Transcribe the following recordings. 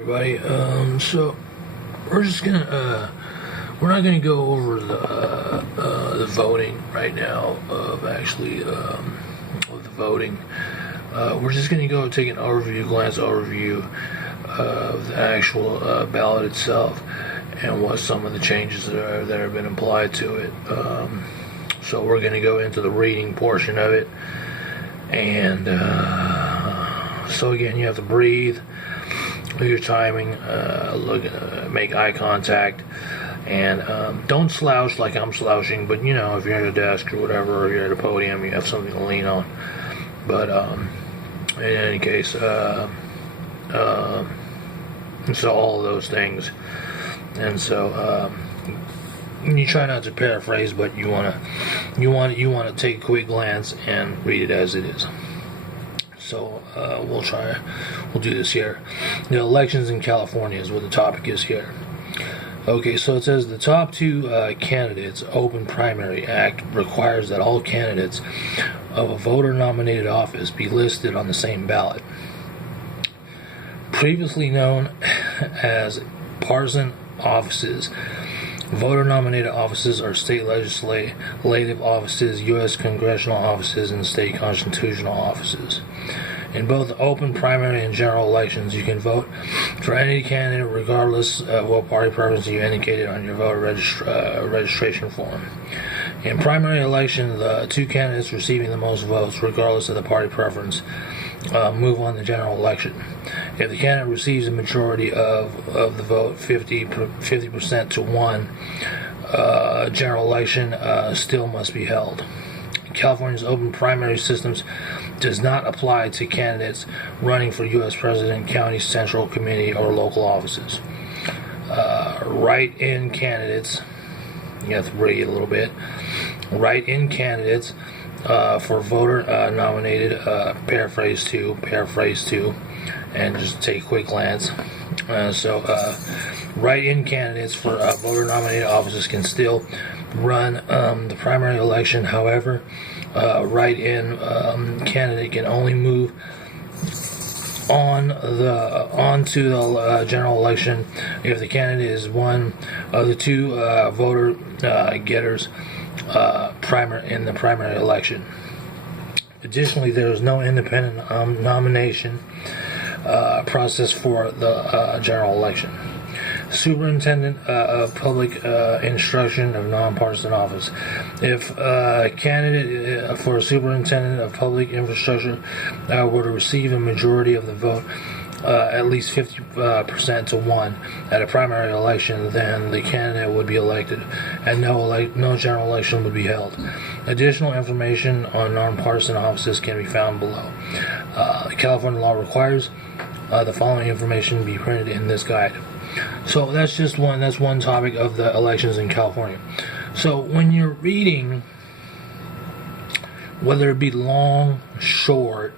Everybody, so we're just gonna we're not gonna go over the voting right now of the voting. We're just gonna go take an glance overview of the actual ballot itself and what some of the changes that have been applied to it. So we're gonna go into the reading portion of it, and so again, you have to breathe with your timing, make eye contact, and don't slouch like I'm slouching, but if you're at a desk or whatever, or you're at a podium, you have something to lean on. But in any case, so all of those things, and so you try not to paraphrase, but you want to take a quick glance and read it as it is. So we'll do this here. The elections in California is what the topic is here. Okay, so it says the top two candidates Open Primary Act requires that all candidates of a voter-nominated office be listed on the same ballot. Previously known as partisan offices, voter-nominated offices are state legislative offices, U.S. congressional offices, and state constitutional offices. In both open primary and general elections, you can vote for any candidate regardless of what party preference you indicated on your voter registration form. In primary election, the two candidates receiving the most votes, regardless of the party preference, move on the general election. If the candidate receives a majority of the vote, 50% to 1, general election still must be held. California's open primary systems does not apply to candidates running for U.S. President, county, central committee, or local offices. Write-in candidates, you have to breathe a little bit. Write-in candidates for voter-nominated, paraphrase two, and just take a quick glance. Write-in candidates for voter-nominated offices can still run the primary election. However, write-in candidate can only move onto the general election if the candidate is one of the two voter getters in the primary election. Additionally, there is no independent nomination process for the general election. Superintendent of Public Instruction of Nonpartisan Office. If a candidate for Superintendent of Public Infrastructure were to receive a majority of the vote, at least 50% to 1 at a primary election, then the candidate would be elected, and no general election would be held. Additional information on nonpartisan offices can be found below. California law requires the following information be printed in this guide. So that's one topic of the elections in California. So when you're reading, whether it be long, short,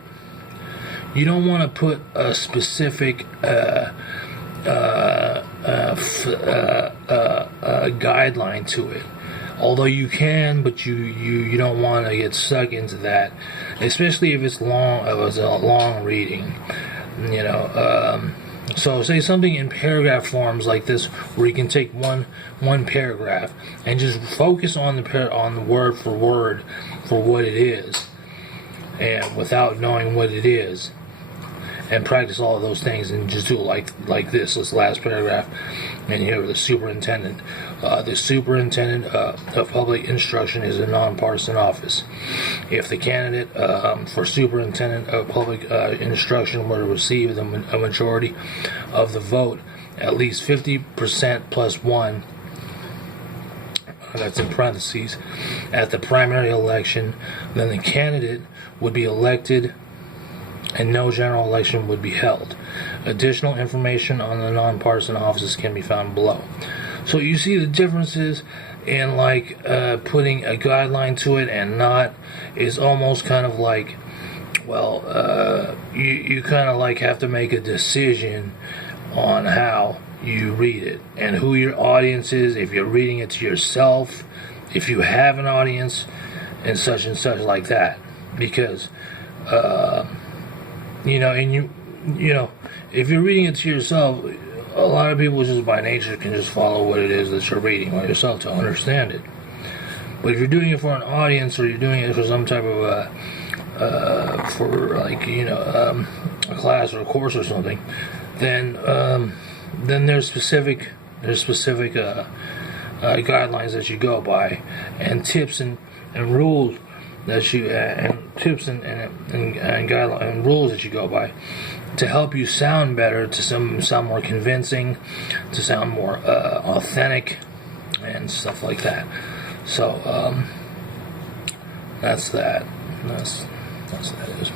you don't want to put a specific guideline to it. Although you can, but you don't want to get stuck into that, especially if it's long. It was a long reading, So say something in paragraph forms like this, where you can take one paragraph and just focus on the word for word for what it is, and without knowing what it is, and practice all of those things, and just do it like this last paragraph. And here, the superintendent. The superintendent of public instruction is a nonpartisan office. If the candidate for superintendent of public instruction were to receive a majority of the vote, at least 50% plus 1, that's in parentheses, at the primary election, then the candidate would be elected and no general election would be held. Additional information on the nonpartisan offices can be found below. So you see the differences in putting a guideline to it and not is almost kind of like, you kind of have to make a decision on how you read it and who your audience is, if you're reading it to yourself, if you have an audience, and such like that. Because, and if you're reading it to yourself, a lot of people just by nature can just follow what it is that you're reading by yourself to understand it. But if you're doing it for an audience, or you're doing it for some type of a class or a course or something, then there's specific guidelines that you go by, and tips and rules that you and tips and guidelines and rules that you go by to help you sound better, to sound more convincing, to sound more authentic, and stuff like that. So that's that. That's what that is.